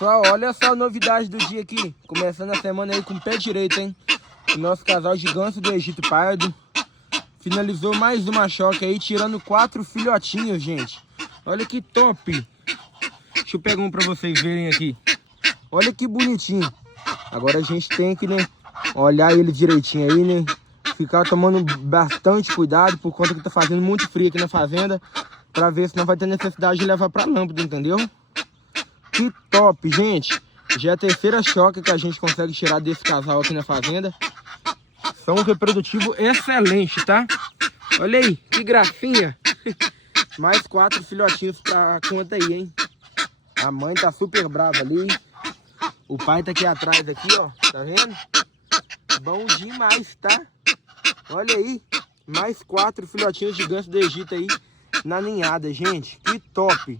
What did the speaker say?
Pessoal, olha só a novidade do dia aqui. Começando a semana aí com o pé direito, hein? O nosso casal de ganso do Egito pardo finalizou mais uma choca aí, tirando 4 filhotinhos, gente. Olha que top. Deixa eu pegar um pra vocês verem aqui. Olha que bonitinho. Agora a gente tem que, né, olhar ele direitinho aí, né? Ficar tomando bastante cuidado por conta que tá fazendo muito frio aqui na fazenda. Pra ver se não vai ter necessidade de levar pra lâmpada, entendeu? Que top, gente. Já é a terceira choca que a gente consegue tirar desse casal aqui na fazenda. São um reprodutivo excelente, tá? Olha aí, que gracinha. Mais 4 filhotinhos pra conta aí, hein? A mãe tá super brava ali. O pai tá aqui atrás, aqui, ó. Tá vendo? Bom demais, tá? Olha aí. Mais 4 filhotinhos de ganso do Egito aí na ninhada, gente. Que top.